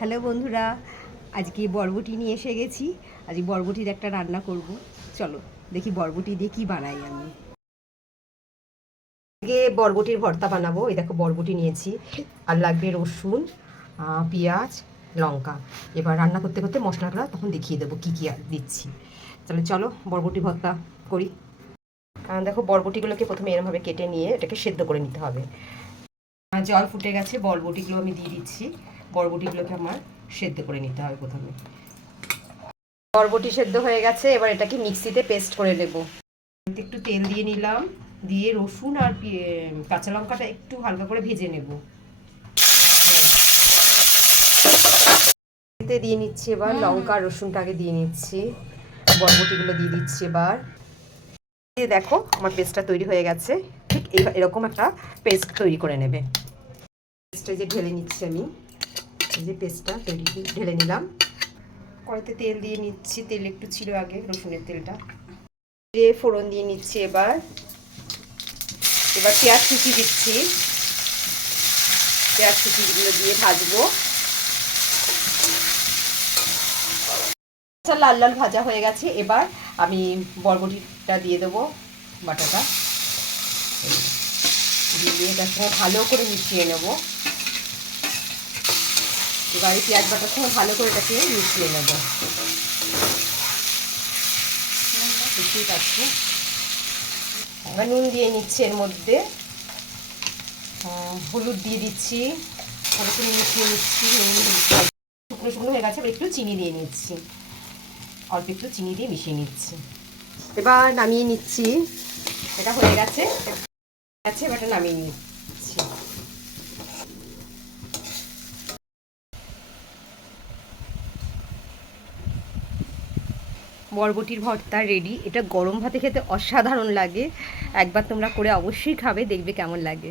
Hello বন্ধুরা, আজকে বরবটি নিয়ে এসে গেছি। আজকে বরবটির একটা রান্না করব। চলো দেখি বরবটি দিয়ে কী বানাই আমি। আজকে বরবটির ভর্তা বানাবো। এই দেখো বরবটি নিয়েছি, আর লাগবে রসুন, পেঁয়াজ, লঙ্কা। এবার রান্না করতে করতে মশলাটা তখন দেখিয়ে দেবো কী কী দিচ্ছি। তাহলে চলো বরবটি ভর্তা করি। কারণ দেখো বরবটিগুলোকে প্রথমে এরমভাবে কেটে নিয়ে এটাকে সেদ্ধ করে নিতে হবে। জল ফুটে গেছে, বরবটিগুলো আমি দিয়ে দিচ্ছি। বরবটিগুলোকে আমার সেদ্ধ করে নিতে হবে প্রথমে। বরবটি সেদ্ধ হয়ে গেছে, এবার এটাকে মিক্সিতে পেস্ট করে নেব। একটু তেল দিয়ে নিলাম, দিয়ে রসুন আর কাঁচা লঙ্কাটা একটু হালকা করে ভেজে নেব। দিয়ে নিচ্ছি এবার লঙ্কা আর রসুনটাকে দিয়ে নিচ্ছি, বরবটিগুলো দিয়ে দিচ্ছি এবার। দেখো আমার পেস্টটা তৈরি হয়ে গেছে। ঠিক এরকম একটা পেস্ট তৈরি করে নেবে। পেস্টটা যে ঢেলে নিচ্ছি আমি, এই যে পেস্টটা তৈরি ঢেলে নিলাম। কড়াইতে তেল দিয়ে নিচ্ছি, তেল একটু ছিল আগে, রসুনের তেলটা দিয়ে ফোড়ন দিয়ে নিচ্ছি। এবার পেঁয়াজ কুচি দিচ্ছি, পেঁয়াজ কুচিগুলো দিয়ে ভাজবো। লাল লাল ভাজা হয়ে গেছে, এবার আমি বরবটিটা দিয়ে দেবো, বাটাটা দিয়ে তার সঙ্গে ভালো করে মিশিয়ে নেব। এবার এই পেঁয়াজ বাটার সঙ্গে ভালো করে এটাকে মিশিয়ে নেব। বুঝতেই পারছি। এবার নুন দিয়ে নিচ্ছি, এর মধ্যে হলুদ দিয়ে দিচ্ছি, ভালো করে মিশিয়ে নিচ্ছি। শুকনো শুকনো হয়ে গেছে, এবার একটু চিনি দিয়ে নিচ্ছি, অল্প একটু চিনি দিয়ে মিশিয়ে নিচ্ছি। এবার নামিয়ে নিচ্ছি, এটা হয়ে গেছে। এবার এটা নামিয়ে নিচ্ছি। বরবটির ভর্তা রেডি। এটা গরম ভাতে খেতে অসাধারণ লাগে। একবার তোমরা করে অবশ্যই খাবে, দেখবে কেমন লাগে।